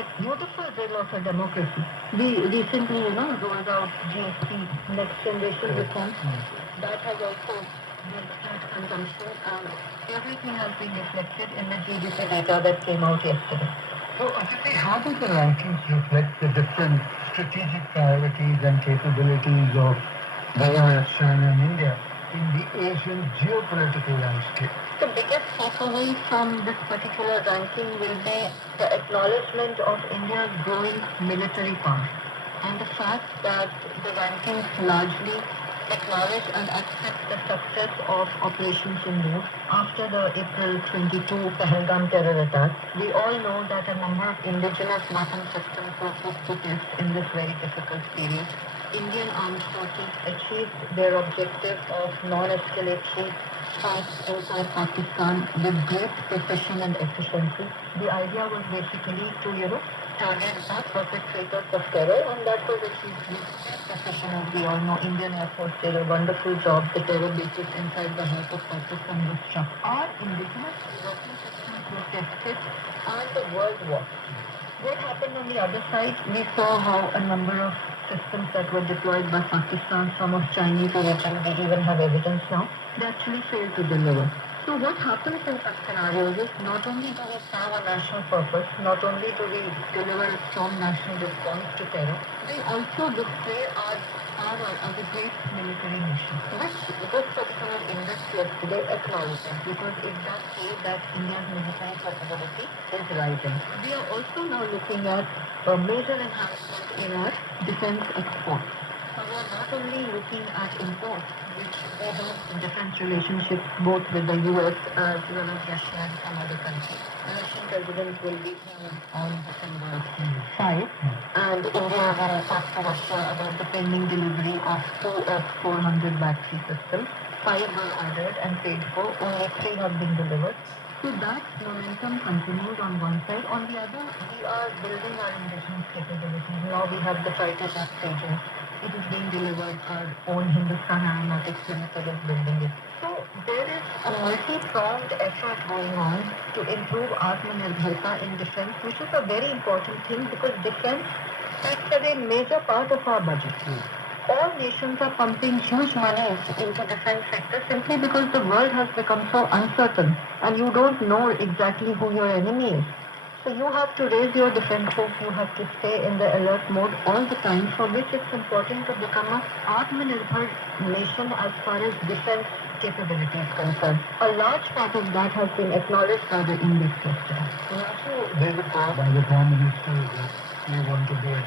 that beautiful drill of a democracy. We recently, rolled out GST, Next Generation Reform. That has also boosted consumption, and everything has been reflected in the GDP data that came out yesterday. So, Aditi, how do the rankings reflect the different strategic priorities and capabilities of the US, China, and India in the Asian geopolitical landscape? The biggest takeaway from this particular ranking will be the acknowledgement of India's growing military power and the fact that the rankings largely acknowledge and accept the success of Operation Sindoor after the April 22 Pahalgam terror attack. We all know that a number of indigenous weapon systems were put to test in this very difficult period. Indian armed forces achieved their objective of non-escalatory strikes inside Pakistan with great precision and efficiency. The idea was basically to, target the perpetrators of terror, and that was achieved with great precision. As we all know, Indian Air Force did a wonderful job. The terror bases inside the heart of Pakistan was struck. Our indigenous weapon systems were tested, and the world watched. What happened on the other side? We saw how a number of systems that were deployed by Pakistan, some of Chinese origin, we even have evidence now, they actually failed to deliver. So what happens in such scenarios is not only do we serve a national purpose, not only do we deliver a strong national response to terror, we also display our power as a great military nation, which this particular index yesterday acknowledges, because it does say that India's military capability is rising. We are also now looking at a major enhancement in our defense exports. So we are not only looking at imports, which we have defense relationships both with the US as well as Russia and some other countries. The Russian president will be here on December 5, and India will talk to Russia about the pending delivery of 2 S-400 battery systems. 5 were ordered and paid for, only 3 have been delivered. So that momentum continues on one side. On the other, we are building our indigenous capabilities. Now we have the fighter jet staging. It is being delivered. Our own Hindustan Aeronautics Limited is building it. So there is a multi-pronged effort going on to improve Atmanirbharta in defense, which is a very important thing because defense takes a major part of our budget. All nations are pumping huge money into defense sector simply because the world has become so uncertain and you don't know exactly who your enemy is. So you have to raise your defenses, you have to stay in the alert mode all the time, for which it's important to become a Atmanirbhar nation as far as defense capability is concerned. A large part of that has been acknowledged by the index yesterday. Also, there's a call by the Prime Minister that we want to do a